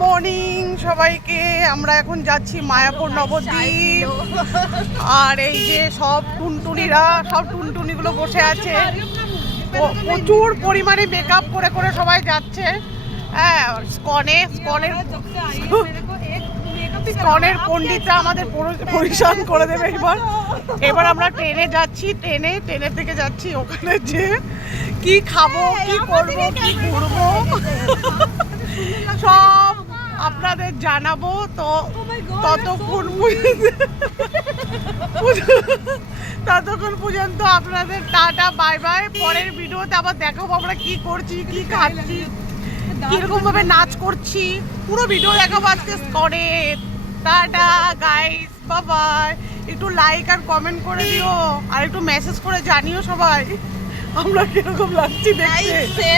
Morning সবাইকে। আমরা এখন যাচ্ছি মায়াপুর নবদ্বীপ। আর এই যে সব টুনটুনিরা, সব টুনটুনিগুলো বসে আছে। প্রচুর পরিমাণে মেকআপ করে করে সবাই যাচ্ছে। হ্যাঁ, স্কনের পণ্ডিতরা আমাদের পরিশান করে দেবে। এবার আমরা ট্রেনে যাচ্ছি, ট্রেনের থেকে যাচ্ছি ওখানে, যে কি খাবো, কি করবো, কি ঘুরবো সব আপনাদের জানাবো। তো ততক্ষণ পর্যন্ত আপনাদের টাটা, বাই বাই। পরের ভিডিওতে আবার দেখাবো আমরা কি করছি, কি খাচ্ছি, কিরকম ভাবে নাচ করছি, পুরো ভিডিও দেখাবো আজকে স্কনের। Tata guys, bye bye. একটু লাইক আর কমেন্ট করে দিও, আর একটু মেসেজ করে জানিও সবাই আমরা কিরকম লাগছি দেখতে।